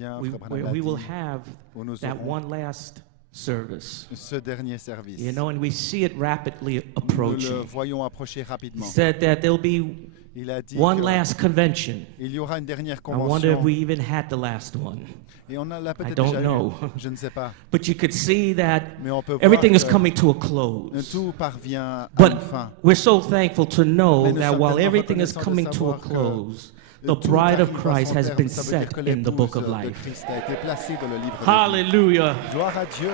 souviens, we, Frère Branham where l'a we will dit, have où nous that aurons one last service. ce dernier service. You know, and we see it rapidly Nous le approaching. voyons approcher He rapidement. said that there'll be Il a dit one qu'il last convention. y aura une dernière I wonder if convention. we even had the last one. Et on l'a I peut-être don't déjà know. eu. Je ne sais pas. But you could see that Mais on peut voir everything is que coming to a close. tout parvient à But une fin. we're so thankful to know Mais nous that sommes while tellement everything is reconnaissants de coming to a savoir que close, the tout bride of arrive à Christ son has terme. been Ça veut dire set que in the book l'épouse of de life. Christ a été placée dans le livre de vie. Hallelujah. Gloire à Dieu.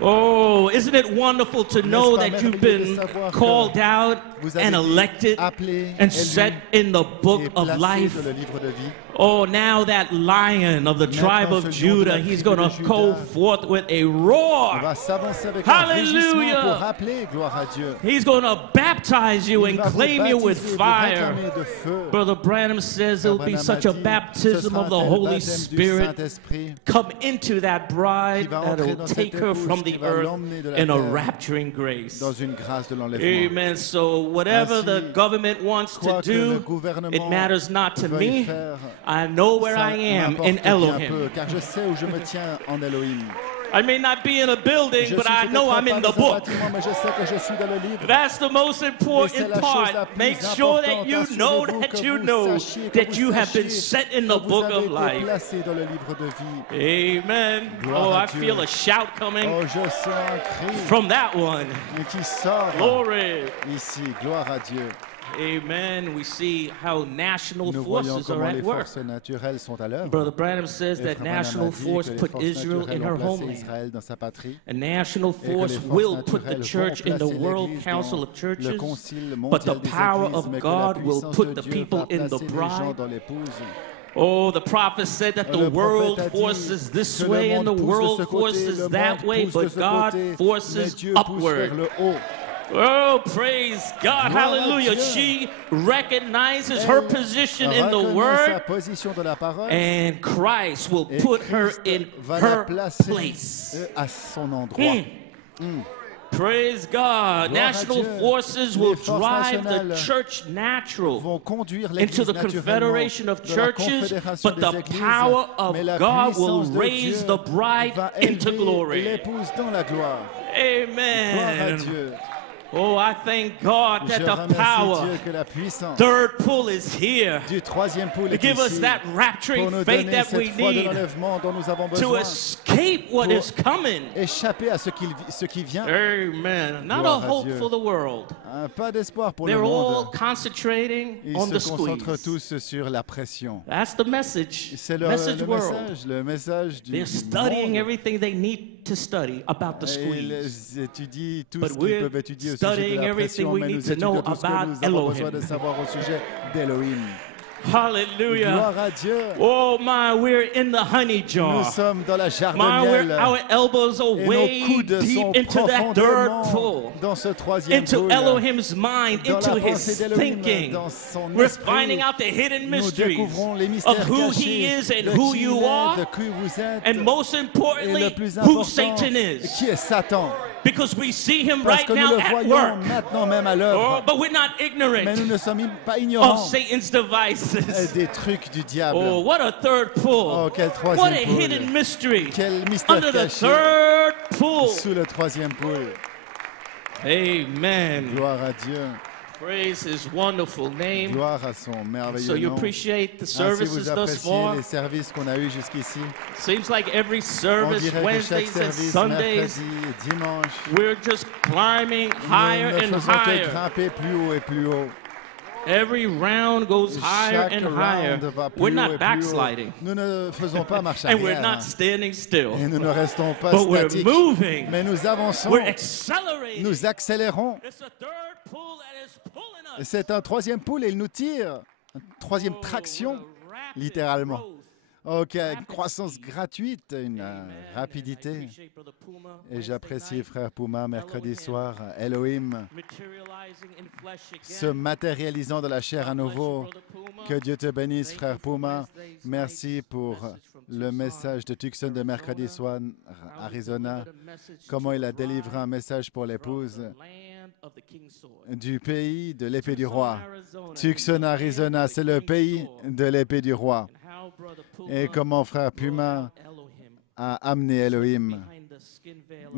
Oh, isn't it wonderful to know that you've been called out Vous avez and été elected appelés, and élus set in the book et of placés life? dans le livre de vie. Oh, now that lion of the tribe Maintenant, of ce lion de la Judah, he's tribu going de to go Juda forth with a On roar. va s'avancer avec un rugissement Hallelujah. pour rappeler, gloire à Dieu. He's going to baptize you Il and va vous claim you with baptiser, vous fire. réclamer de feu. Brother Branham says Frère it'll be Branham such a a dit, ce baptism sera of the un tel Holy baptême du Spirit Saint-Esprit come into that bride qui va that entrer will dans take cette her épouse, from qui the va earth l'emmener de la in a terre rapturing grace. dans une grâce de l'enlèvement. Amen. So whatever Ainsi, the government wants to quoi que le do, gouvernement it matters not to veuille me. faire, I know where ça I am m'importe in bien peu, Elohim. car je sais où je me tiens en Elohim. I may not be in a building, Je but suis I know peut-être I'm in pas the dans un book. bâtiment, mais je sais que je suis dans le livre. That's the most Et c'est important la chose part. la plus Make sure that importante. you Assurez-vous know that que you vous know sachiez, que that vous you have been sachiez set in que the vous book avez of été life. placé dans le livre de vie. Amen. Gloire Oh, à I Dieu. feel a shout coming Oh, je sens un cri from that one. qui sort Glory. ici. Gloire à Dieu. Amen. We see how national Nous voyons forces are comment at les work. forces naturelles sont à l'œuvre. Brother Branham says Et that Frère Branham a national dit force que les put forces Israel in naturelles her ont placé homeland. Israël dans sa patrie. A national Et que les force forces will put the naturelles church vont in the placer World l'Église Council dans of Churches, le concile but the mondial des power églises, of mais que la God will puissance put de the Dieu people va in the placer les gens bride. dans l'épouse. Oh, the prophet said that the Le world prophète a dit forces this que le way and the monde pousse de world ce côté, forces le that monde way, pousse de but ce God côté, mais forces Dieu pousse vers upward. le haut. Oh, praise God. Gloire à Hallelujah. Dieu. She recognizes her Elle position in the reconnaît sa word, position de la parole and Christ will et put her Christ in va la her placer place. à son endroit. Praise God. Gloire à National Dieu. forces Les will forces drive the nationales church natural vont conduire into l'Église the naturellement confederation of de la churches, confédération but des the églises, power of mais la God will puissance de raise Dieu the bride va into élever glory. l'épouse dans la gloire. Gloire à Amen. Dieu. Oh, I thank God Je that the remercie power, Dieu que la puissance third pull is here du troisième poule to est give us ici that pour rapturing nous faith donner that we cette foi de need l'enlèvement dont nous avons to besoin escape what pour is coming. échapper à ce qui vient. Amen. Not a Gloire à hope Dieu. for the world. Pas d'espoir pour le They're all monde. concentrating Ils on the se concentrent squeeze. tous sur la pression. That's the message. C'est Message world. le message du They're studying monde. everything they need to study about the Et squeeze. ils étudient tout But ce qu'ils we're peuvent étudier au sujet de studying la everything pression, we mais need nous to know étudions tout ce que about nous avons besoin Elohim. de savoir au sujet d'Elohim. Hallelujah. Gloire à Dieu. Oh my, we're in the honey Nous jar. sommes dans la jarre de My, miel. our elbows are Et nos way coudes deep sont into that third profondément pull. dans ce troisième Into pool. Elohim's mind, Dans into la his pensée d'Elohim, thinking. dans son We're esprit. finding out the hidden Nous mysteries découvrons les of mystères who cachés he is and de who qui you il est, are, de qui vous êtes, and most et importantly, le plus who important, Satan is. qui est Satan. Because we see him Parce right que nous now le at voyons work. maintenant même à Oh, l'œuvre. but we're not Mais ignorant nous ne sommes pas of ignorants Satan's devices. des trucs du diable. Oh, what a third pull. Oh, quel troisième What a pull. hidden mystery. Quel mystère Under the caché third pull. sous le troisième pool. Amen. Gloire à Dieu. Praise his wonderful name. Gloire à son merveilleux So you nom. appreciate the Ainsi services vous thus appréciez far. les services qu'on a eus jusqu'ici. Seems like every On service, dirait que chaque Wednesdays and service, Sundays, mercredi et dimanche, we're just climbing higher nous ne and faisons que higher. grimper plus haut et plus haut. Every round goes higher Chaque and higher. round va plus We're haut not et plus haut. backsliding. Nous ne faisons pas marche And we're arrière. not standing still. Et nous ne restons pas But we're statiques. moving. Mais nous avançons. We're accelerating. Nous accélérons. It's a third pull that is pulling us. C'est un troisième pool et il nous tire. Une troisième Oh, traction, what a rapid littéralement. growth. Ok, une croissance gratuite, une Amen. rapidité. I appreciate Brother Puma Et Wednesday j'apprécie night Frère Puma mercredi Elohim. soir, Elohim, materializing in flesh se again. matérialisant de la chair à God bless you, nouveau. Brother Puma. Que Dieu te bénisse, Thank Frère you for Puma. Wednesday's Merci night pour message from le Tucson, message de Tucson de mercredi soir, how he Arizona. delivered a message Comment to il a the délivré bride un message pour from l'épouse the land of the king's sword. du pays de l'épée du roi. Tucson, Arizona, Tucson, the land Arizona, of the c'est le king's pays sword. de l'épée du roi. And how et comment frère Puma a amené Elohim,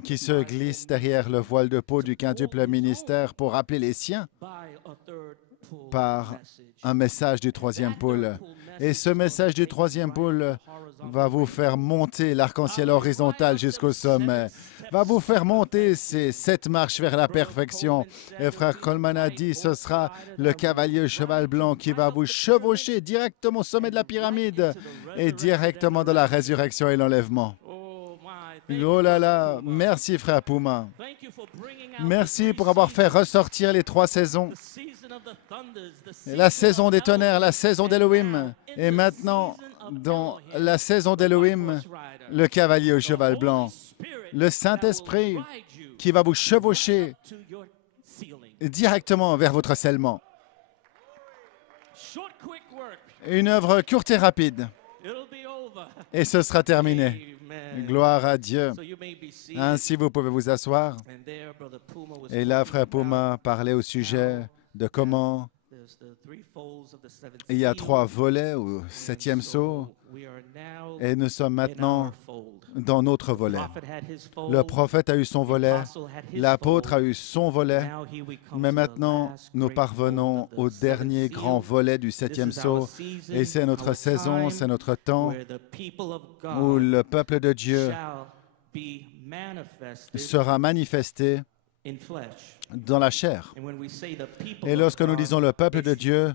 qui se glisse derrière le voile de peau du quintuple ministère pour appeler les siens par un message du troisième pôle. Et ce message du troisième pôle va vous faire monter l'arc-en-ciel horizontal jusqu'au sommet, va vous faire monter ces 7 marches vers la perfection. Et frère Coleman a dit, ce sera le cavalier cheval blanc qui va vous chevaucher directement au sommet de la pyramide et directement dans la résurrection et l'enlèvement. Oh là là, merci frère Puma. Merci pour avoir fait ressortir les 3 saisons. La saison des tonnerres, la saison d'Elohim. Et maintenant, dans la saison d'Elohim, le cavalier au cheval blanc, le Saint-Esprit qui va vous chevaucher directement vers votre scellement. Une œuvre courte et rapide. Et ce sera terminé. Gloire à Dieu. Ainsi, vous pouvez vous asseoir. Et là, frère Puma parlait au sujet de comment il y a 3 volets au 7e sceau. Et nous sommes maintenant dans notre volet. Le prophète a eu son volet, l'apôtre a eu son volet, mais maintenant nous parvenons au dernier grand volet du 7e sceau. Et c'est notre saison, c'est notre temps où le peuple de Dieu sera manifesté dans la chair. Et lorsque nous disons le peuple de Dieu,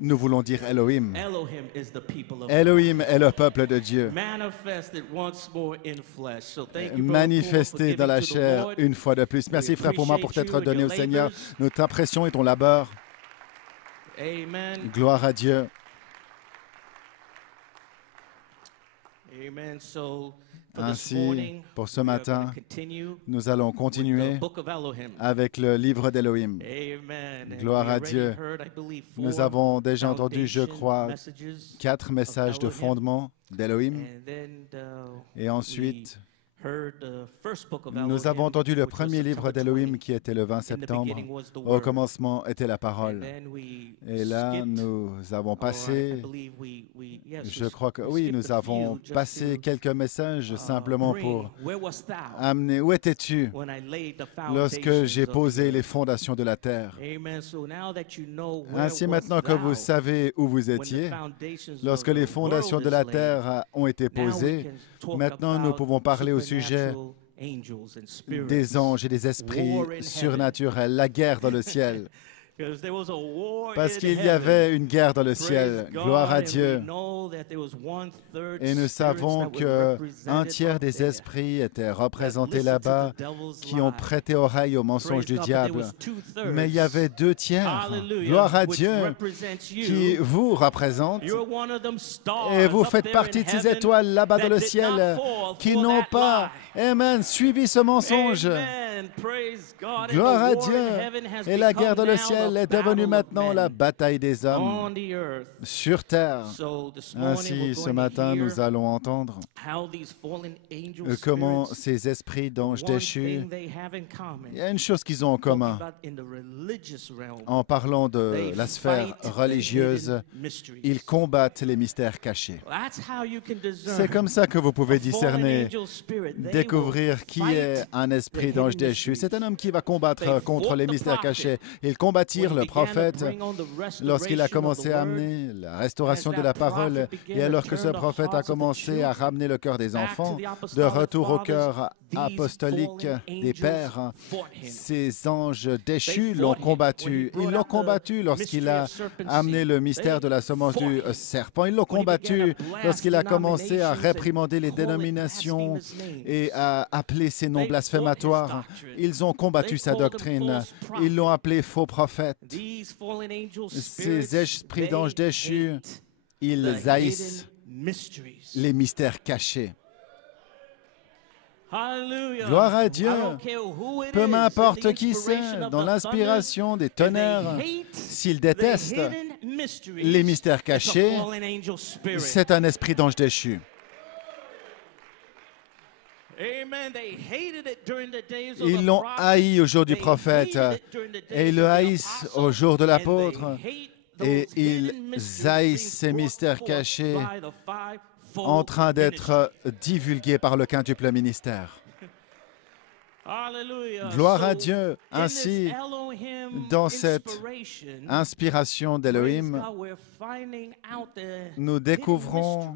nous voulons dire Elohim. Elohim est le peuple de Dieu. Manifesté dans la chair une fois de plus. Merci frère Puma pour t'être donné au Seigneur. Nous t'apprécions et ton labeur. Gloire à Dieu. Ainsi, pour ce matin, nous allons continuer avec le livre d'Elohim. Gloire à Dieu. Nous avons déjà entendu, je crois, 4 messages de fondement d'Elohim. Et ensuite, nous avons entendu le premier livre d'Elohim qui était le 20 septembre. Au commencement était la parole. Et là, nous avons passé, je crois que oui, nous avons passé quelques messages simplement pour amener. Où étais-tu lorsque j'ai posé les fondations de la terre? Ainsi, maintenant que vous savez où vous étiez, lorsque les fondations de la terre ont été posées, maintenant nous pouvons parler au sujet des anges et des esprits surnaturels, la guerre dans le ciel. Parce qu'il y avait une guerre dans le ciel. Gloire à Dieu. Et nous savons qu'un tiers des esprits étaient représentés là-bas qui ont prêté oreille aux mensonges du diable. Mais il y avait 2 tiers, gloire à Dieu, qui vous représentent. Et vous faites partie de ces étoiles là-bas dans le ciel qui n'ont pas, amen, suivi ce mensonge. Gloire à Dieu. Et la guerre dans le ciel est devenue maintenant la bataille des hommes sur terre. Ainsi, ce matin, nous allons entendre comment ces esprits d'anges déchus, il y a une chose qu'ils ont en commun. En parlant de la sphère religieuse, ils combattent les mystères cachés. C'est comme ça que vous pouvez discerner, découvrir qui est un esprit d'ange déchu. C'est un homme qui va combattre contre les mystères cachés. Ils combattirent le prophète lorsqu'il a commencé à amener la restauration de la parole et alors que ce prophète a commencé à ramener le cœur des enfants de retour au cœur apostolique des pères, ces anges déchus l'ont combattu. Ils l'ont combattu lorsqu'il a amené le mystère de la semence du serpent. Ils l'ont combattu lorsqu'il a commencé à réprimander les dénominations et à appeler ces noms blasphématoires. Ils ont combattu sa doctrine. Ils l'ont appelé faux prophète. Ces esprits d'anges déchus, ils haïssent les mystères cachés. Gloire à Dieu. Peu m'importe qui c'est, dans l'inspiration des tonnerres, s'ils détestent les mystères cachés, c'est un esprit d'ange déchu. Ils l'ont haï au jour du prophète et ils le haïssent au jour de l'apôtre. et ils haïssent ces mystères cachés en train d'être divulgués par le quintuple ministère. Gloire à Dieu. Ainsi, dans cette inspiration d'Élohim, nous découvrons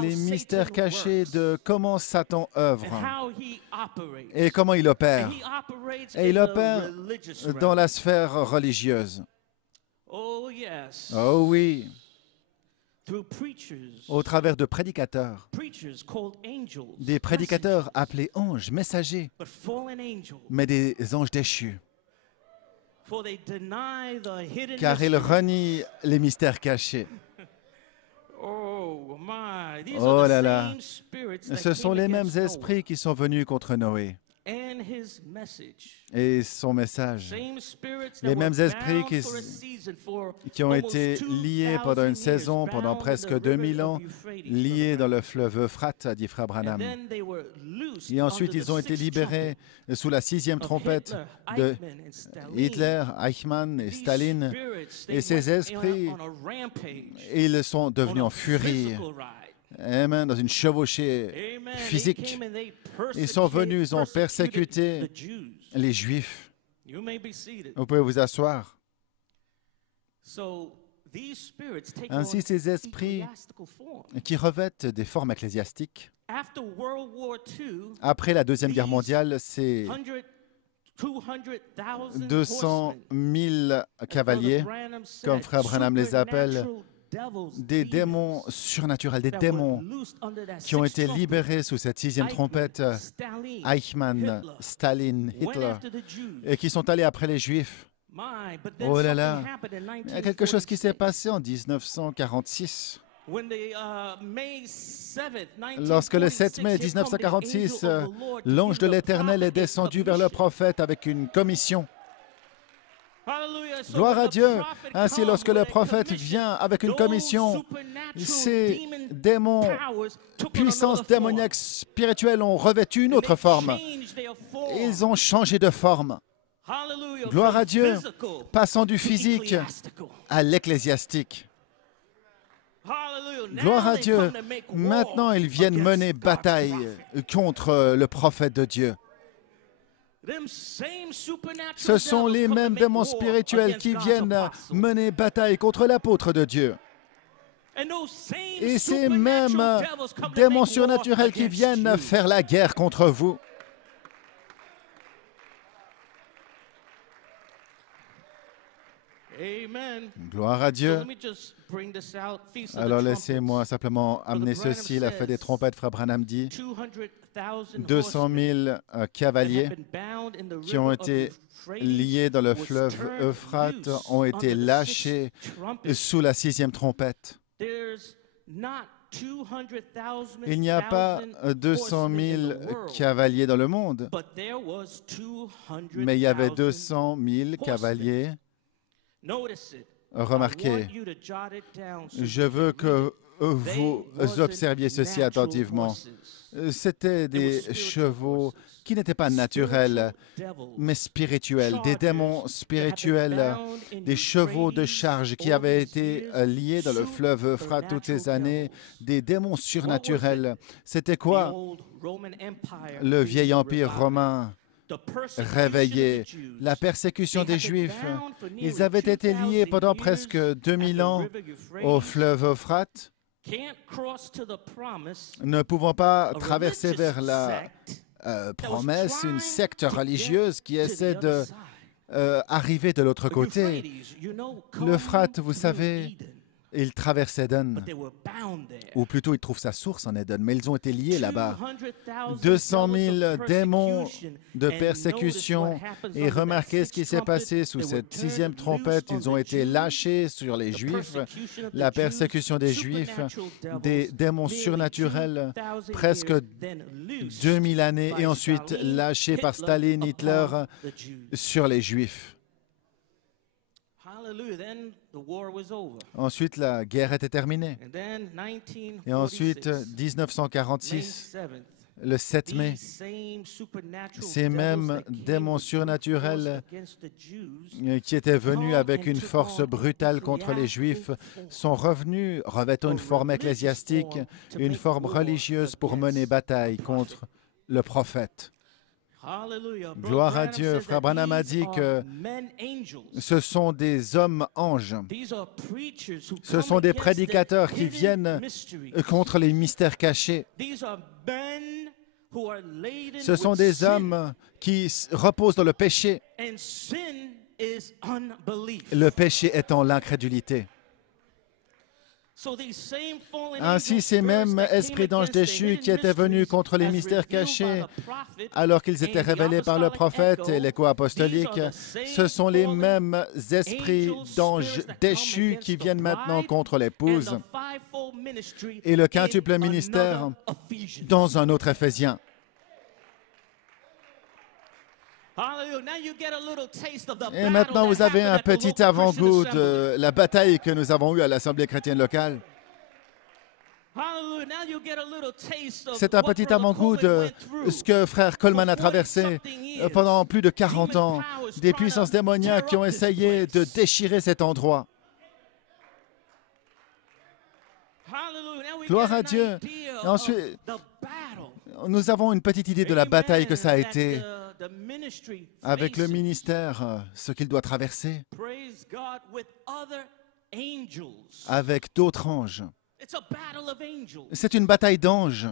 les mystères cachés de comment Satan œuvre et comment il opère. Et il opère dans la sphère religieuse. Oh oui, au travers de prédicateurs, des prédicateurs appelés anges, messagers, mais des anges déchus, car ils renient les mystères cachés. Oh là là, ce sont les mêmes esprits qui sont venus contre Noé et son message. Les mêmes esprits qui ont été liés pendant une saison, pendant presque 2000 ans, liés dans le fleuve Euphrate, a dit Frère Branham. Et ensuite, ils ont été libérés sous la 6e trompette de Hitler, Eichmann et Staline. Et ces esprits, ils sont devenus en furie. Amen, dans une chevauchée physique. Ils sont venus, ils ont persécuté les Juifs. Vous pouvez vous asseoir. Ainsi, ces esprits qui revêtent des formes ecclésiastiques, après la Deuxième Guerre mondiale, c'est 200 000 cavaliers, comme Frère Branham les appelle, des démons surnaturels, des démons qui ont été libérés sous cette 6e trompette, Eichmann, Staline, Hitler, et qui sont allés après les Juifs. Oh là là, il y a quelque chose qui s'est passé en 1946. Lorsque le 7 mai 1946, l'ange de l'Éternel est descendu vers le prophète avec une commission. Gloire à Dieu. Ainsi, lorsque le prophète vient avec une commission, ces démons, puissances démoniaques spirituelles ont revêtu une autre forme. Ils ont changé de forme. Gloire à Dieu, passant du physique à l'ecclésiastique. Gloire à Dieu. Maintenant, ils viennent mener bataille contre le prophète de Dieu. Ce sont les mêmes démons spirituels qui viennent mener bataille contre l'apôtre de Dieu. Et ces mêmes démons surnaturels qui viennent faire la guerre contre vous. Gloire à Dieu. Alors laissez-moi simplement amener ceci, la fête des trompettes, Frère Branham dit. 200 000 cavaliers qui ont été liés dans le fleuve Euphrate ont été lâchés sous la 6e trompette. Il n'y a pas 200 000 cavaliers dans le monde, mais il y avait 200 000 cavaliers. Remarquez, je veux que vous observiez ceci attentivement. C'étaient des chevaux qui n'étaient pas naturels, mais spirituels, des démons spirituels, des chevaux de charge qui avaient été liés dans le fleuve Euphrate toutes ces années, des démons surnaturels. C'était quoi? Le vieil empire romain réveillé, la persécution des Juifs. Ils avaient été liés pendant presque 2000 ans au fleuve Euphrate, ne pouvant pas traverser vers la promesse, une secte religieuse qui essaie d'arriver de l'autre côté. L'Euphrate, vous savez, ils traversent Éden, ou plutôt ils trouvent sa source en Éden, mais ils ont été liés là-bas. 200 000 démons de persécution, et remarquez ce qui s'est passé sous cette 6e trompette. Ils ont été lâchés sur les Juifs, la persécution des Juifs, des démons surnaturels, presque 2000 années, et ensuite lâchés par Staline, Hitler, sur les Juifs. Ensuite, la guerre était terminée. Et ensuite, 1946, le 7 mai, ces mêmes démons surnaturels qui étaient venus avec une force brutale contre les Juifs sont revenus revêtant une forme ecclésiastique, une forme religieuse pour mener bataille contre le prophète. Gloire à Dieu. Frère Branham a dit que ce sont des hommes anges. Ce sont des prédicateurs qui viennent contre les mystères cachés. Ce sont des hommes qui reposent dans le péché. Le péché étant l'incrédulité. Ainsi, ces mêmes esprits d'anges déchus qui étaient venus contre les mystères cachés alors qu'ils étaient révélés par le prophète et l'écho apostolique, ce sont les mêmes esprits d'anges déchus qui viennent maintenant contre l'épouse et le quintuple ministère dans un autre Éphésien. Et maintenant, vous avez un petit avant-goût de la bataille que nous avons eue à l'Assemblée chrétienne locale. C'est un petit avant-goût de ce que Frère Coleman a traversé pendant plus de 40 ans. Des puissances démoniaques qui ont essayé de déchirer cet endroit. Gloire à Dieu. Et ensuite, nous avons une petite idée de la bataille que ça a été avec le ministère, ce qu'il doit traverser, avec d'autres anges. C'est une bataille d'anges.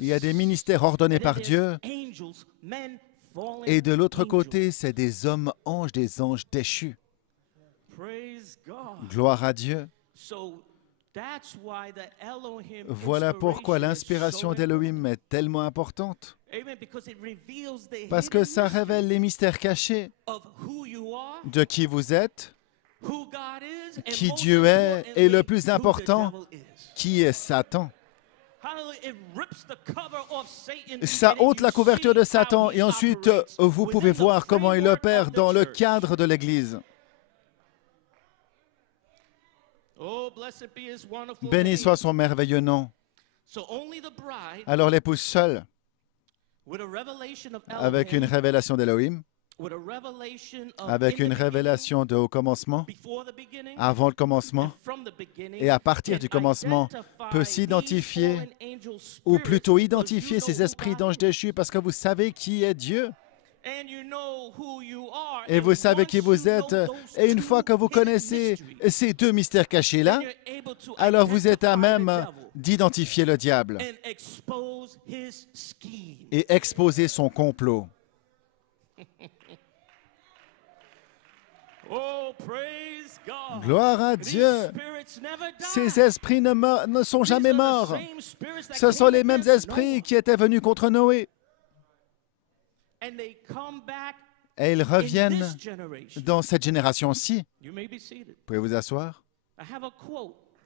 Il y a des ministères ordonnés par Dieu, et de l'autre côté, c'est des hommes anges, des anges déchus. Gloire à Dieu. Voilà pourquoi l'inspiration d'Elohim est tellement importante. Parce que ça révèle les mystères cachés de qui vous êtes, qui Dieu est, et le plus important, qui est Satan. Ça ôte la couverture de Satan et ensuite vous pouvez voir comment il opère dans le cadre de l'Église. Béni soit son merveilleux nom. Alors l'épouse seule, avec une révélation d'Elohim, avec une révélation de haut commencement, avant le commencement, et à partir du commencement, peut s'identifier, ou plutôt identifier ces esprits d'anges déchus, parce que vous savez qui est Dieu. Et vous savez qui vous êtes. Et une fois que vous connaissez ces deux mystères cachés-là, alors vous êtes à même d'identifier le diable et exposer son complot. Gloire à Dieu. Ces esprits ne sont jamais morts. Ce sont les mêmes esprits qui étaient venus contre Noé. Et ils reviennent dans cette génération-ci. Vous pouvez vous asseoir.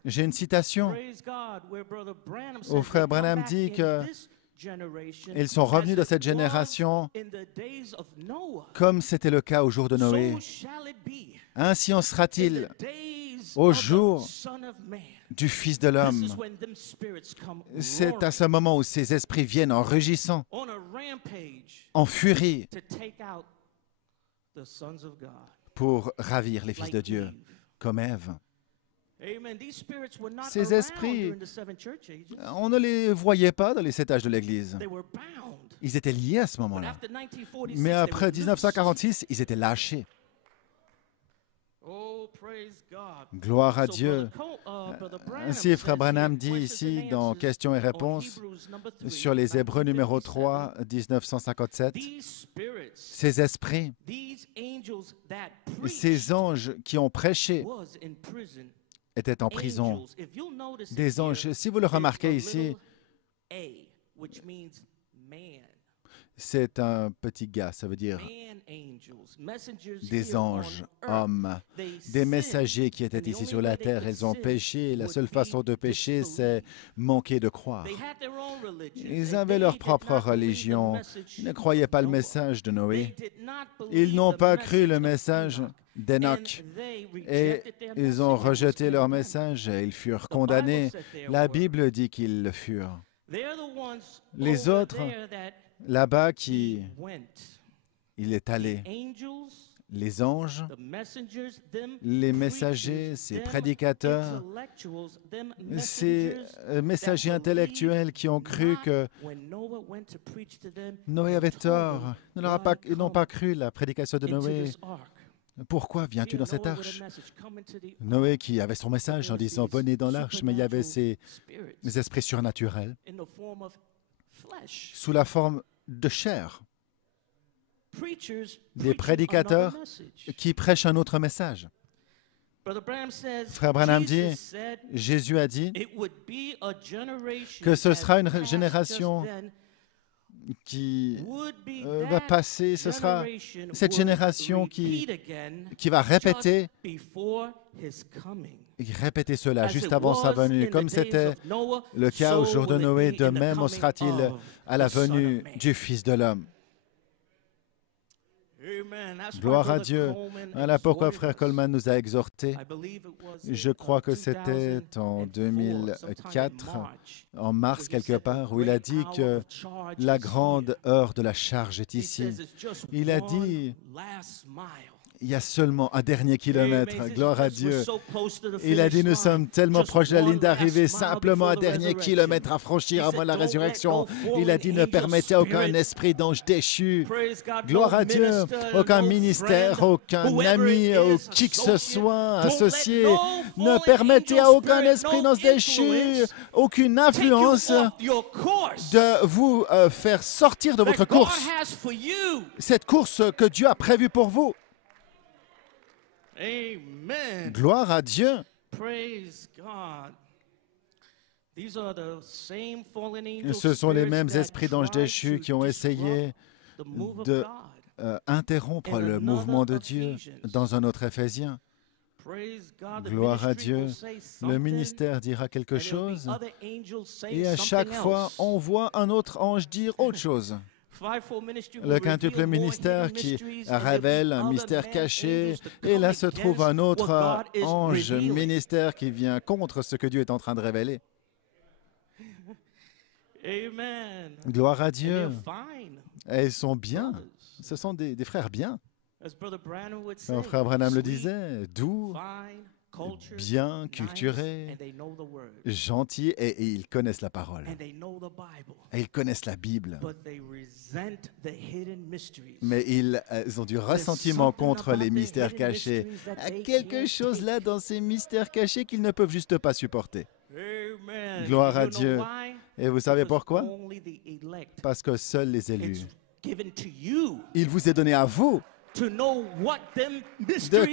J'ai une citation où Frère Branham dit qu'ils sont revenus de cette génération comme c'était le cas au jour de Noé. Ainsi en sera-t-il au jour du Fils de l'homme. C'est à ce moment où ces esprits viennent en rugissant, en furie, pour ravir les fils de Dieu, comme Ève. Ces esprits, on ne les voyait pas dans les 7 âges de l'Église. Ils étaient liés à ce moment-là. Mais après 1946, ils étaient lâchés. Gloire à Dieu. Ainsi, Frère Branham dit ici, dans Questions et réponses, sur les Hébreux numéro 3, 1957, ces esprits, ces anges qui ont prêché, étaient en prison. Des anges, si vous le remarquez ici, C'est un petit gars, ça veut dire des anges, hommes, des messagers qui étaient ici sur la terre. Ils ont péché. La seule façon de pécher, c'est manquer de croire. Ils avaient leur propre religion. Ils ne croyaient pas le message de Noé. Ils n'ont pas cru le message d'Enoch. Et ils ont rejeté leur message et ils furent condamnés. La Bible dit qu'ils le furent. Les autres, là-bas, il est allé. Les anges, les messagers, ces prédicateurs, ces messagers intellectuels qui ont cru que Noé avait tort. Ils n'ont pas cru la prédication de Noé. Pourquoi viens-tu dans cette arche? Noé qui avait son message en disant « Venez dans l'arche », mais il y avait ces esprits surnaturels sous la forme de chair. Des prédicateurs qui prêchent un autre message. Frère Branham dit, Jésus a dit que ce sera une génération qui va passer, ce sera cette génération qui va répéter cela juste avant sa venue. Comme c'était le cas au jour de Noé, de même en sera-t-il à la venue du Fils de l'homme. Gloire à Dieu. Voilà pourquoi Frère Coleman nous a exhortés. Je crois que c'était en 2004, en mars quelque part, où il a dit que la grande heure de la charge est ici. Il a dit, il y a seulement un dernier kilomètre. Gloire à Dieu. Il a dit, nous sommes tellement proches de la ligne d'arrivée, simplement un dernier kilomètre à franchir avant la résurrection. Il a dit, ne permettez à aucun esprit d'ange déchu. Gloire à Dieu. Aucun ministère, aucun ami, ou qui que ce soit associé. Ne permettez à aucun esprit d'ange déchu, aucune influence de vous faire sortir de votre course. Cette course que Dieu a prévue pour vous. Amen. Gloire à Dieu. Ce sont les mêmes esprits d'anges déchus qui ont essayé d'interrompre le mouvement de Dieu dans un autre Ephésien. Gloire à Dieu. Le ministère dira quelque chose et à chaque fois, on voit un autre ange dire autre chose. Le quintuple ministère qui révèle un mystère caché, et là se trouve un autre ange ministère qui vient contre ce que Dieu est en train de révéler. Gloire à Dieu. Et ils sont bien. Ce sont des frères bien. Comme Frère Branham le disait, doux, bien culturés, gentils, et ils connaissent la parole. Et ils connaissent la Bible. Mais ils ont du ressentiment contre les mystères cachés. Il y a quelque chose là dans ces mystères cachés qu'ils ne peuvent juste pas supporter. Gloire à Dieu. Et vous savez pourquoi? Parce que seuls les élus. Il vous est donné à vous de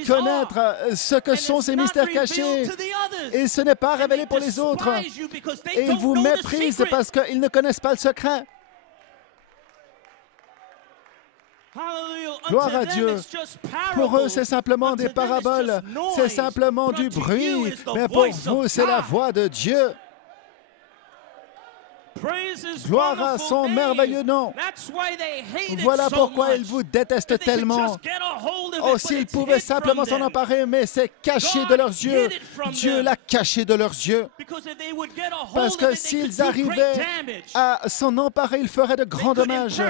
connaître ce que sont ces mystères cachés. Et ce n'est pas révélé pour les autres. Et ils vous méprisent parce qu'ils ne connaissent pas le secret. Gloire à Dieu. Pour eux, c'est simplement des paraboles. C'est simplement du bruit. Mais pour vous, c'est la voix de Dieu. Gloire à son merveilleux nom. Voilà pourquoi ils vous détestent tellement. Oh, s'ils pouvaient simplement s'en emparer, mais c'est caché de leurs yeux. Dieu l'a caché de leurs yeux. Parce que s'ils arrivaient à s'en emparer, ils feraient de grands dommages.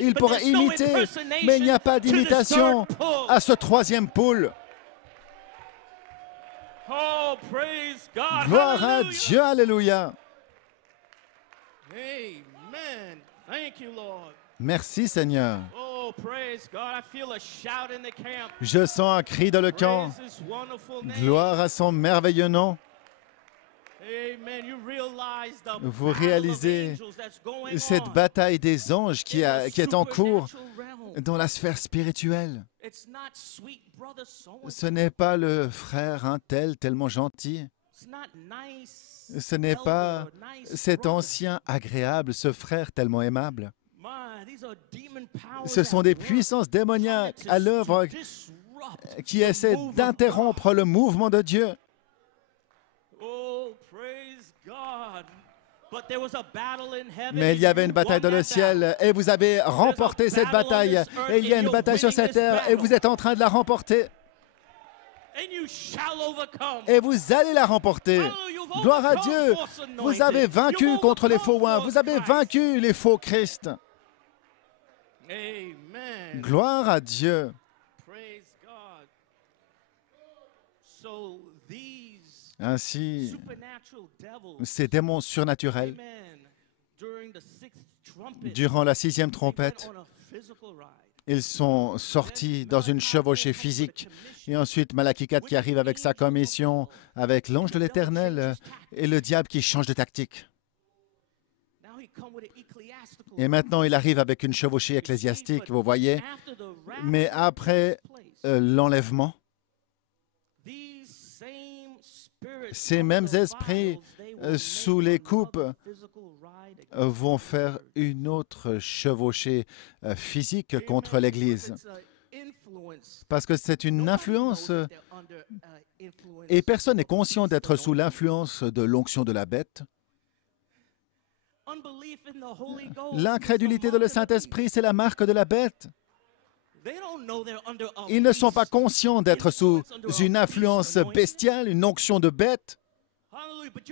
Ils pourraient imiter, mais il n'y a pas d'imitation à ce troisième poule. Gloire à Dieu, alléluia. Amen. Thank you, Lord. Merci, Seigneur. Oh, praise God. I feel a shout in the camp. Je sens un cri dans le camp. Praise his wonderful name. Gloire à son merveilleux nom. Amen. You realize the Vous réalisez cette bataille des anges qui est en cours dans la sphère spirituelle. Ce n'est pas le frère un tel, tellement gentil. Ce n'est pas cet ancien agréable, ce frère tellement aimable. Ce sont des puissances démoniaques à l'œuvre qui essaient d'interrompre le mouvement de Dieu. Mais il y avait une bataille dans le ciel et vous avez remporté cette bataille. Et il y a une bataille sur cette terre et vous êtes en train de la remporter. Et vous allez la remporter. Gloire à Dieu. Vous avez vaincu contre les faux oins. Vous avez vaincu les faux Christ. Gloire à Dieu. Ainsi, ces démons surnaturels, durant la sixième trompette, ils sont sortis dans une chevauchée physique. Et ensuite, Malachie 4 qui arrive avec sa commission, avec l'ange de l'Éternel et le diable qui change de tactique. Et maintenant, il arrive avec une chevauchée ecclésiastique, vous voyez. Mais après l'enlèvement, ces mêmes esprits sous les coupes vont faire une autre chevauchée physique contre l'Église. Parce que c'est une influence et personne n'est conscient d'être sous l'influence de l'onction de la bête. L'incrédulité de le Saint-Esprit, c'est la marque de la bête. Ils ne sont pas conscients d'être sous une influence bestiale, une onction de bête.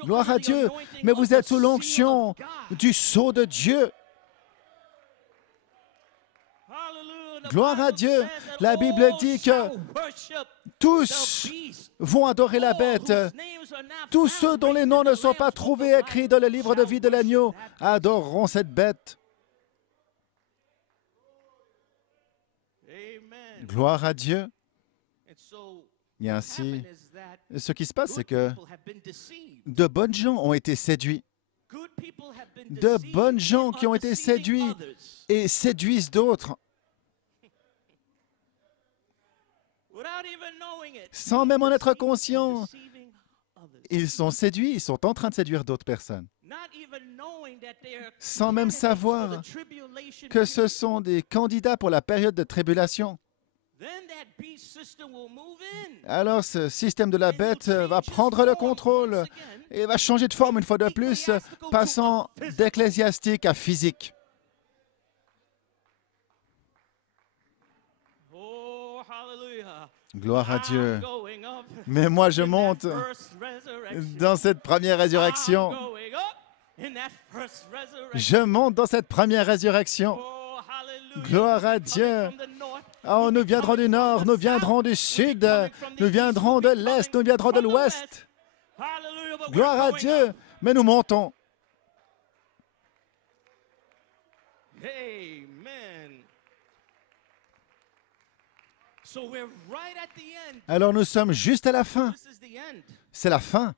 Gloire à Dieu, mais vous êtes sous l'onction du sceau de Dieu. Gloire à Dieu. La Bible dit que tous vont adorer la bête. Tous ceux dont les noms ne sont pas trouvés écrits dans le livre de vie de l'agneau adoreront cette bête. Gloire à Dieu. Et ainsi, ce qui se passe, c'est que de bonnes gens ont été séduits. De bonnes gens qui ont été séduits et séduisent d'autres. Sans même en être conscients, ils sont séduits, ils sont en train de séduire d'autres personnes. Sans même savoir que ce sont des candidats pour la période de tribulation. Alors ce système de la bête va prendre le contrôle et va changer de forme une fois de plus, passant d'ecclésiastique à physique. Gloire à Dieu. Mais moi, je monte dans cette première résurrection. Je monte dans cette première résurrection. Gloire à Dieu. Oh, nous viendrons du nord, nous viendrons du sud, nous viendrons de l'est, nous viendrons de l'ouest. Gloire à Dieu. Mais nous montons. Alors nous sommes juste à la fin. C'est la fin.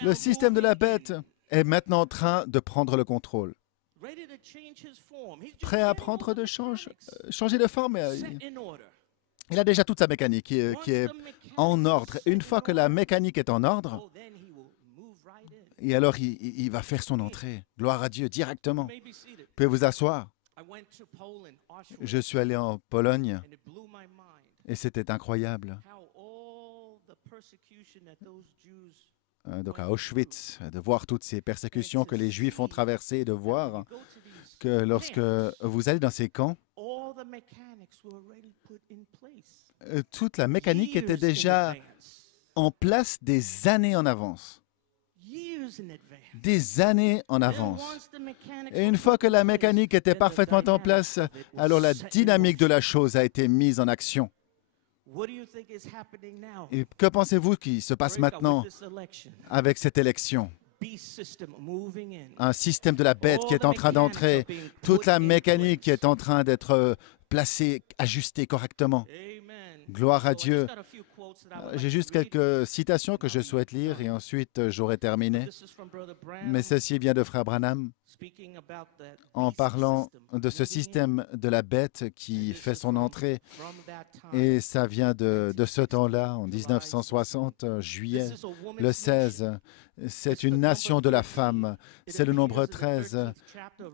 Le système de la bête est maintenant en train de prendre le contrôle. Prêt à prendre de changer de forme. Il a déjà toute sa mécanique qui est en ordre. Une fois que la mécanique est en ordre, et alors il va faire son entrée. Gloire à Dieu, directement. Vous pouvez vous asseoir. Je suis allé en Pologne et c'était incroyable. Donc à Auschwitz, de voir toutes ces persécutions que les Juifs ont traversées et de voir que lorsque vous allez dans ces camps, toute la mécanique était déjà en place des années en avance. Des années en avance. Et une fois que la mécanique était parfaitement en place, alors la dynamique de la chose a été mise en action. Et que pensez-vous qui se passe maintenant avec cette élection? Un système de la bête qui est en train d'entrer, toute la mécanique qui est en train d'être placée, ajustée correctement. Gloire à Dieu. J'ai juste quelques citations que je souhaite lire et ensuite j'aurai terminé. Mais ceci vient de Frère Branham en parlant de ce système de la bête qui fait son entrée. Et ça vient de ce temps-là, en 1960, juillet le 16. C'est une nation de la femme. C'est le nombre 13.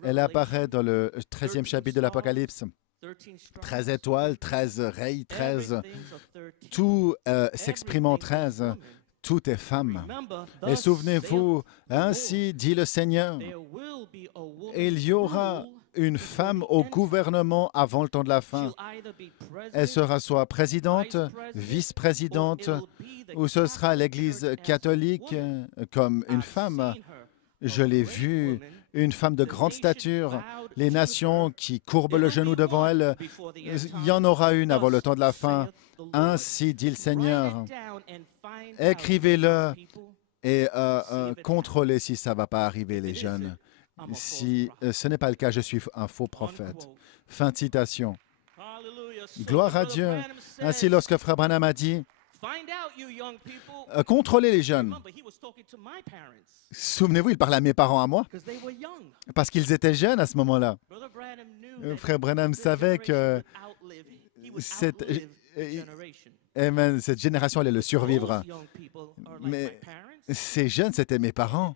Elle apparaît dans le 13e chapitre de l'Apocalypse. 13 étoiles, 13 rayons, 13. Tout s'exprime en 13. Tout est femme. Et souvenez-vous, ainsi dit le Seigneur, il y aura une femme au gouvernement avant le temps de la fin. Elle sera soit présidente, vice-présidente, ou ce sera l'Église catholique comme une femme. Je l'ai vue, une femme de grande stature, les nations qui courbent le genou devant elle. Il y en aura une avant le temps de la fin. Ainsi dit le Seigneur. Écrivez-le et contrôlez si ça ne va pas arriver, les jeunes. Si ce n'est pas le cas, je suis un faux prophète. Fin de citation. Gloire à Dieu. Ainsi, lorsque Frère Branham a dit, contrôlez les jeunes. Souvenez-vous, il parlait à mes parents, à moi, parce qu'ils étaient jeunes à ce moment-là. Frère Branham savait que cette génération allait le survivre. Mais ces jeunes, c'était mes parents.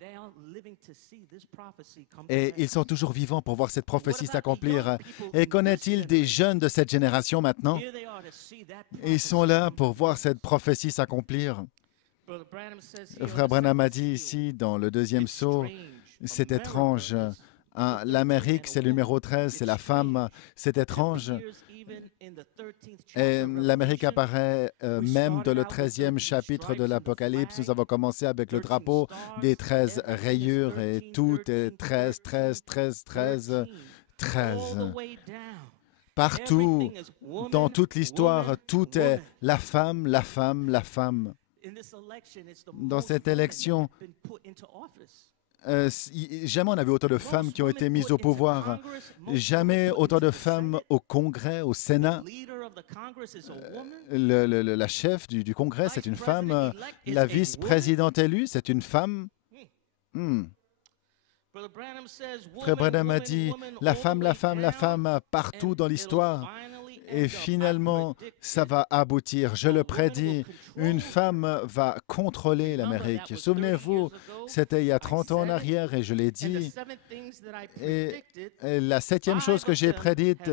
Et ils sont toujours vivants pour voir cette prophétie s'accomplir. Et connaît-il des jeunes de cette génération maintenant? Ils sont là pour voir cette prophétie s'accomplir. Frère Branham a dit ici, dans le deuxième sceau, c'est étrange. L'Amérique, c'est le numéro 13, c'est la femme, c'est étrange. Et l'Amérique apparaît même dans le 13e chapitre de l'Apocalypse. Nous avons commencé avec le drapeau des 13 rayures et tout est 13, 13, 13, 13, 13. Partout, dans toute l'histoire, tout est la femme, la femme, la femme. Dans cette élection, jamais on n'avait autant de femmes qui ont été mises au pouvoir. Jamais autant de femmes au Congrès, au Sénat. La chef du Congrès, c'est une femme. La vice-présidente élue, c'est une femme. Frère Branham a dit, la femme, la femme, la femme, partout dans l'histoire. Et finalement, ça va aboutir. Je le prédis, une femme va contrôler l'Amérique. Souvenez-vous, c'était il y a 30 ans en arrière et je l'ai dit. Et la 7e chose que j'ai prédite,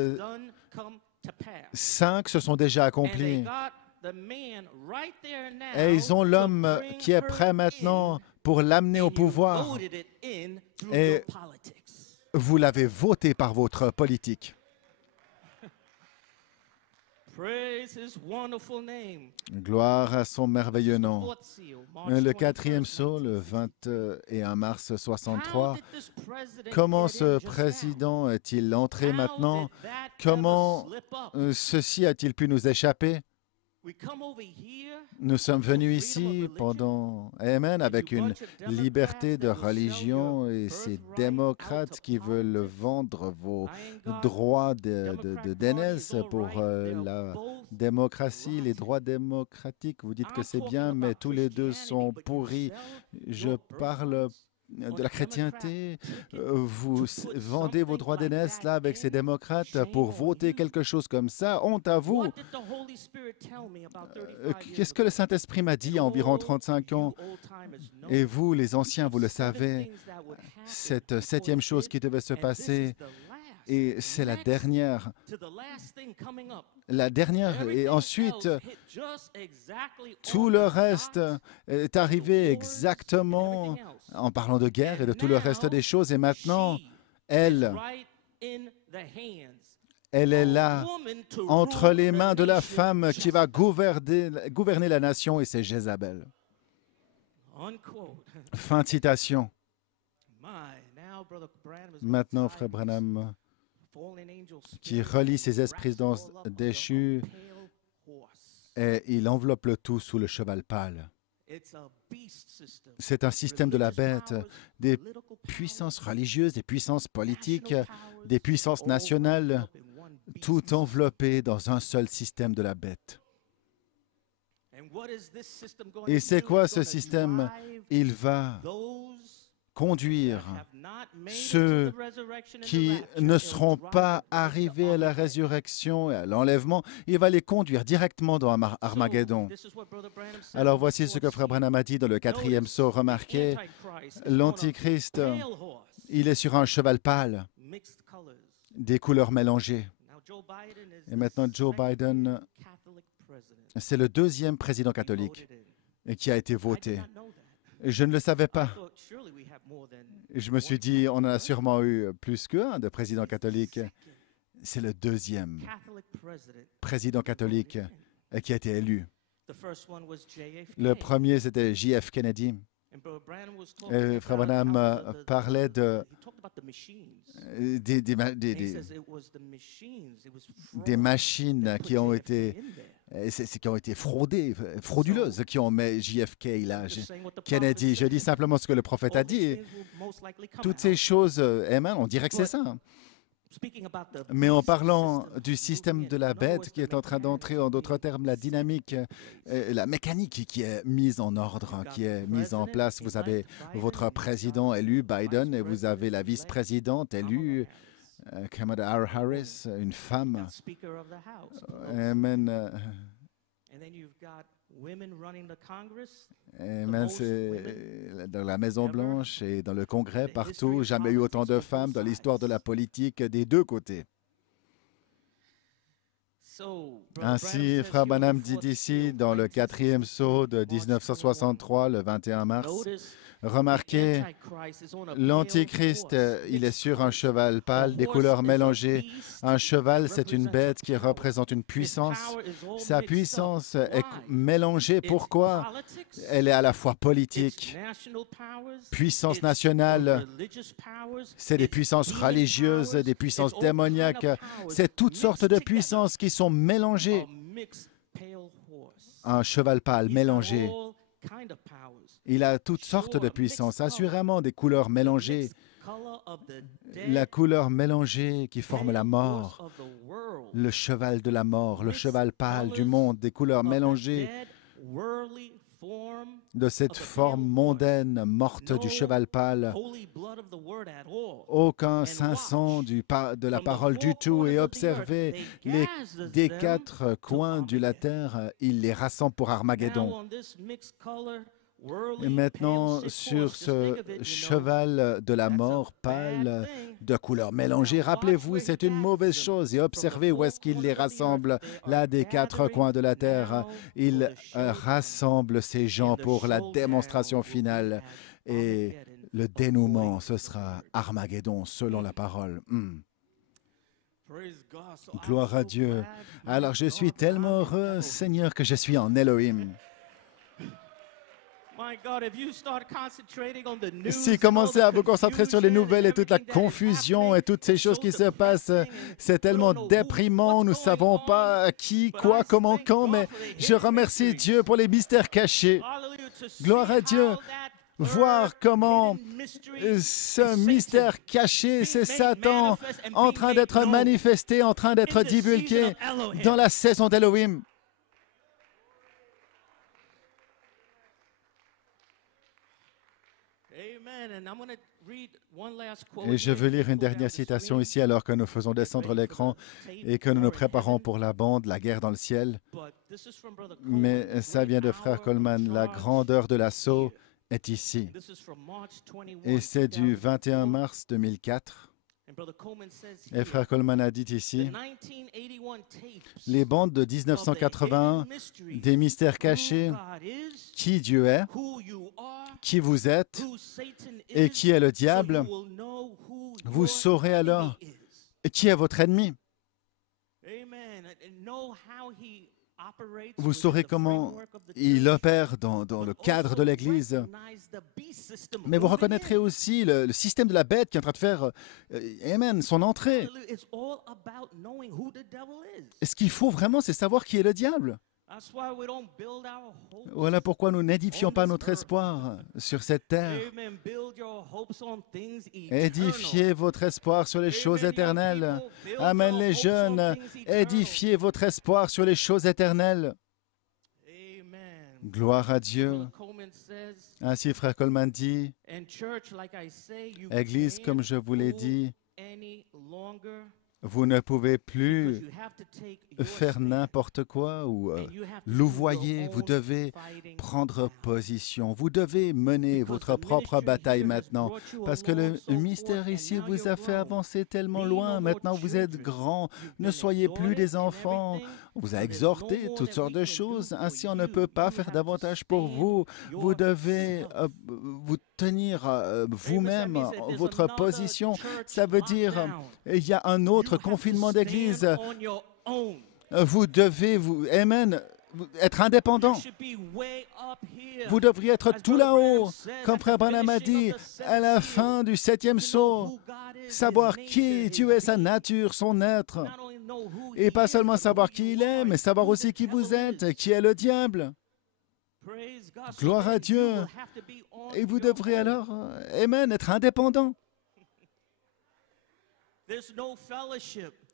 5 se sont déjà accomplies. Et ils ont l'homme qui est prêt maintenant pour l'amener au pouvoir. Et vous l'avez voté par votre politique. Gloire à son merveilleux nom. Le 4e sceau, le 21 mars 63. Comment ce président est-il entré maintenant? Comment ceci a-t-il pu nous échapper? Nous sommes venus ici pendant, Amen, avec une liberté de religion et ces démocrates qui veulent vendre vos droits d'aînesse pour la démocratie, les droits démocratiques. Vous dites que c'est bien, mais tous les deux sont pourris. Je parle de la chrétienté. Vous vendez vos droits d'aînesse là avec ces démocrates pour voter quelque chose comme ça. Honte à vous. Qu'est-ce que le Saint-Esprit m'a dit il y a environ 35 ans? Et vous, les anciens, vous le savez, cette 7e chose qui devait se passer, et c'est la dernière. La dernière, et ensuite, tout le reste est arrivé exactement en parlant de guerre et de tout le reste des choses. Et maintenant, elle est là, entre les mains de la femme qui va gouverner la nation, et c'est Jézabel. Fin de citation. Maintenant, Frère Branham, qui relie ses esprits déchus, et il enveloppe le tout sous le cheval pâle. C'est un système de la bête, des puissances religieuses, des puissances politiques, des puissances nationales, tout enveloppé dans un seul système de la bête. Et c'est quoi ce système? Il va conduire ceux qui ne seront pas arrivés à la résurrection et à l'enlèvement, il va les conduire directement dans Armageddon. Alors voici ce que Frère Branham a dit dans le 4e sceau. Remarquez, l'Antichrist, il est sur un cheval pâle, des couleurs mélangées. Et maintenant, Joe Biden, c'est le 2e président catholique qui a été voté. Je ne le savais pas. Je me suis dit, on en a sûrement eu plus qu'un de président catholique. C'est le 2e président catholique qui a été élu. Le premier, c'était J.F. Kennedy. Et Frère Branham parlait des machines qui ont été frauduleuses, qui ont mis JFK là, Kennedy. Je dis simplement ce que le prophète a dit. Toutes ces choses, on dirait que c'est ça. Mais en parlant du système de la bête qui est en train d'entrer, en d'autres termes, la dynamique, la mécanique qui est mise en ordre, qui est mise en place. Vous avez votre président élu, Biden, et vous avez la vice-présidente élue, Kamala Harris, une femme. Amen. Amen, c'est dans la Maison-Blanche et dans le Congrès, partout, jamais eu autant de femmes dans l'histoire de la politique des deux côtés. Ainsi, Frère Branham dit ici, dans le 4e sceau de 1963, le 21 mars, remarquez, l'Antichrist, il est sur un cheval pâle, des couleurs mélangées. Un cheval, c'est une bête qui représente une puissance. Sa puissance est mélangée. Pourquoi? Elle est à la fois politique, puissance nationale, c'est des puissances religieuses, des puissances démoniaques. C'est toutes sortes de puissances qui sont mélangées. Un cheval pâle mélangé. Il a toutes sortes de puissances, assurément des couleurs mélangées. La couleur mélangée qui forme la mort, le cheval de la mort, le cheval pâle du monde, des couleurs mélangées de cette forme mondaine, morte du cheval pâle. Aucun saint sang de la parole du tout. Et observez, des 4 coins de la terre, il les rassemble pour Armageddon. Et maintenant, sur ce cheval de la mort pâle, de couleurs mélangées, rappelez-vous, c'est une mauvaise chose. Et observez où est-ce qu'il les rassemble, là, des 4 coins de la terre. Il rassemble ces gens pour la démonstration finale. Et le dénouement, ce sera Armageddon, selon la parole. Gloire à Dieu. Alors, je suis tellement heureux, Seigneur, que je suis en Elohim. Si commencez à vous concentrer sur les nouvelles et toute la confusion et toutes ces choses qui se passent, c'est tellement déprimant, nous ne savons pas qui, quoi, comment, quand, mais je remercie Dieu pour les mystères cachés. Gloire à Dieu. Voir comment ce mystère caché, c'est Satan en train d'être manifesté, en train d'être divulgué dans la saison d'Elohim. Et je veux lire une dernière citation ici alors que nous faisons descendre l'écran et que nous nous préparons pour la bande, la guerre dans le ciel. Mais ça vient de Frère Coleman. La grandeur de l'assaut est ici. Et c'est du 21 mars 2004. Et Frère Coleman a dit ici, les bandes de 1981, des mystères cachés, qui Dieu est, qui vous êtes et qui est le diable, vous saurez alors qui est votre ennemi. Vous saurez comment il opère dans le cadre de l'Église. Mais vous reconnaîtrez aussi le système de la bête qui est en train de faire son entrée. Et ce qu'il faut vraiment, c'est savoir qui est le diable. Voilà pourquoi nous n'édifions pas notre espoir sur cette terre. Édifiez votre espoir sur les choses éternelles. Amen, les jeunes. Édifiez votre espoir sur les choses éternelles. Gloire à Dieu. Ainsi, frère Coleman dit, Église, comme je vous l'ai dit, vous ne pouvez plus faire n'importe quoi ou louvoyer. Vous devez prendre position. Vous devez mener votre propre bataille maintenant. Parce que le mystère ici vous a fait avancer tellement loin. Maintenant, vous êtes grands. Ne soyez plus des enfants. On vous a exhorté toutes sortes de choses. Ainsi, on ne peut pas faire davantage pour vous. Vous devez vous tenir vous-même, votre position. Ça veut dire il y a un autre confinement d'église. Vous devez, amen, être indépendant. Vous devriez être tout là-haut, comme frère Branham a dit, à la fin du 7e saut, savoir qui Dieu est, sa nature, son être. Et pas seulement savoir qui il est, mais savoir aussi qui vous êtes, qui est le diable. Gloire à Dieu. Et vous devrez alors, amen, être indépendant.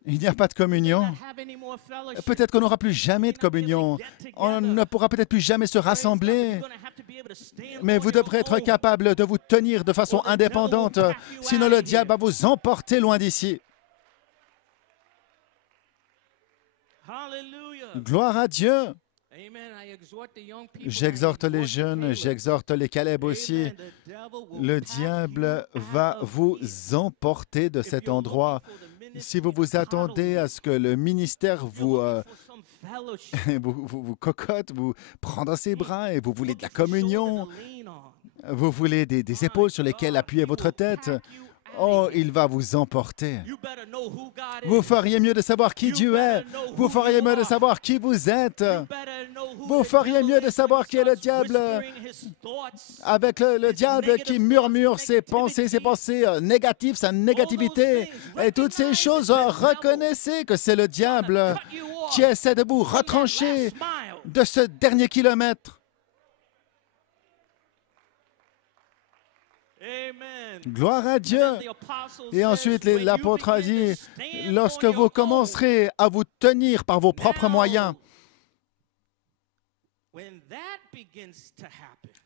Il n'y a pas de communion. Peut-être qu'on n'aura plus jamais de communion. On ne pourra peut-être plus jamais se rassembler. Mais vous devrez être capable de vous tenir de façon indépendante. Sinon, le diable va vous emporter loin d'ici. Gloire à Dieu. J'exhorte les jeunes, j'exhorte les Caleb aussi. Le diable va vous emporter de cet endroit. Si vous vous attendez à ce que le ministère vous cocotte, vous prend dans ses bras et vous voulez de la communion, vous voulez des épaules sur lesquelles appuyer votre tête, oh, il va vous emporter. Vous feriez mieux de savoir qui Dieu est. Vous feriez mieux de savoir qui vous êtes. Vous feriez mieux de savoir qui est le diable. Avec le diable qui murmure ses pensées négatives, sa négativité. Et toutes ces choses, reconnaissez que c'est le diable qui essaie de vous retrancher de ce dernier kilomètre. Gloire à Dieu. Et ensuite, l'apôtre a dit, lorsque vous commencerez à vous tenir par vos propres moyens,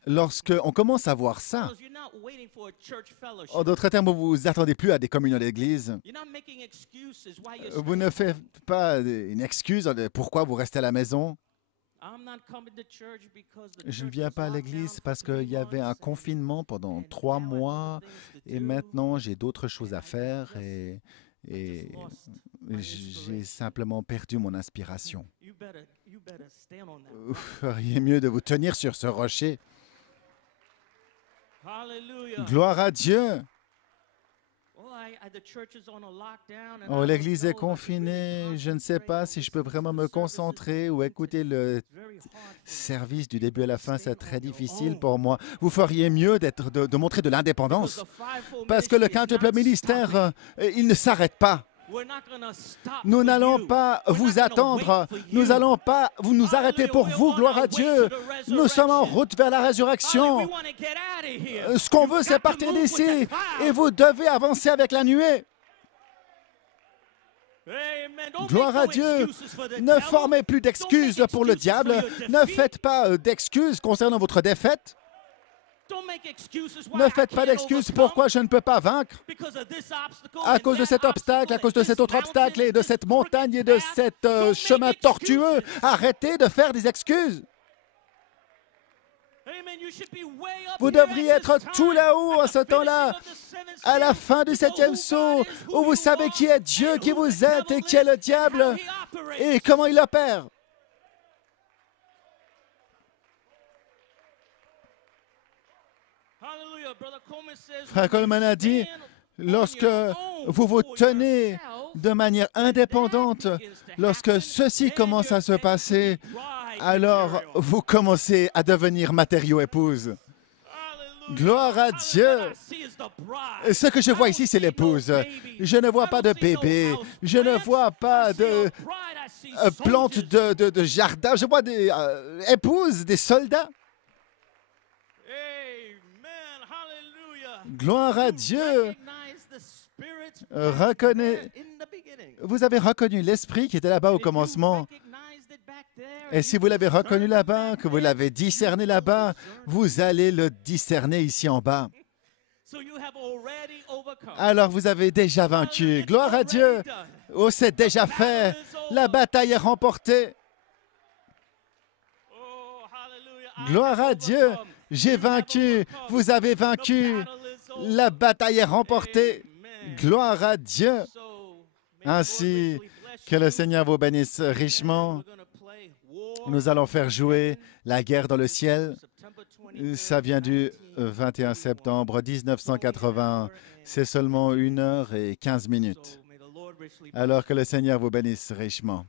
lorsqu'on commence à voir ça, en d'autres termes, vous ne vous attendez plus à des communions d'église. Vous ne faites pas une excuse de pourquoi vous restez à la maison. Je ne viens pas à l'église parce qu'il y avait un confinement pendant 3 mois et maintenant j'ai d'autres choses à faire et j'ai simplement perdu mon inspiration. Vous feriez mieux de vous tenir sur ce rocher. Gloire à Dieu. Oh, l'église est confinée. Je ne sais pas si je peux vraiment me concentrer ou écouter le service du début à la fin. C'est très difficile pour moi. Vous feriez mieux de montrer de l'indépendance parce que le quintuple ministère, il ne s'arrête pas. Nous n'allons pas vous attendre. Nous n'allons pas vous nous arrêter pour vous, gloire à Dieu. Nous sommes en route vers la résurrection. Ce qu'on veut, c'est partir d'ici. Et vous devez avancer avec la nuée. Gloire à Dieu. Ne formez plus d'excuses pour le diable. Ne faites pas d'excuses concernant votre défaite. Ne faites pas d'excuses pourquoi je ne peux pas vaincre. À cause de cet obstacle, à cause de cet autre obstacle et de cette montagne et de cet chemin tortueux. Arrêtez de faire des excuses. Vous devriez être tout là-haut à ce temps-là, à la fin du 7e saut, où vous savez qui est Dieu, qui vous êtes et qui est le diable et comment il opère. Frère Coleman a dit, lorsque vous vous tenez de manière indépendante, lorsque ceci commence à se passer, alors vous commencez à devenir matériau épouse. Gloire à Dieu. Ce que je vois ici, c'est l'épouse. Je ne vois pas de bébé. Je ne vois pas de plantes de jardin. Je vois des épouses, des soldats. Gloire à Dieu. Vous avez reconnu l'Esprit qui était là-bas au commencement. Et si vous l'avez reconnu là-bas, que vous l'avez discerné là-bas, vous allez le discerner ici en bas. Alors vous avez déjà vaincu. Gloire à Dieu. Oh, c'est déjà fait. La bataille est remportée. Gloire à Dieu. J'ai vaincu. Vous avez vaincu. La bataille est remportée. Gloire à Dieu. Ainsi, que le Seigneur vous bénisse richement. Nous allons faire jouer La guerre dans le ciel. Ça vient du 21 septembre 1980. C'est seulement 1h15. Alors que le Seigneur vous bénisse richement.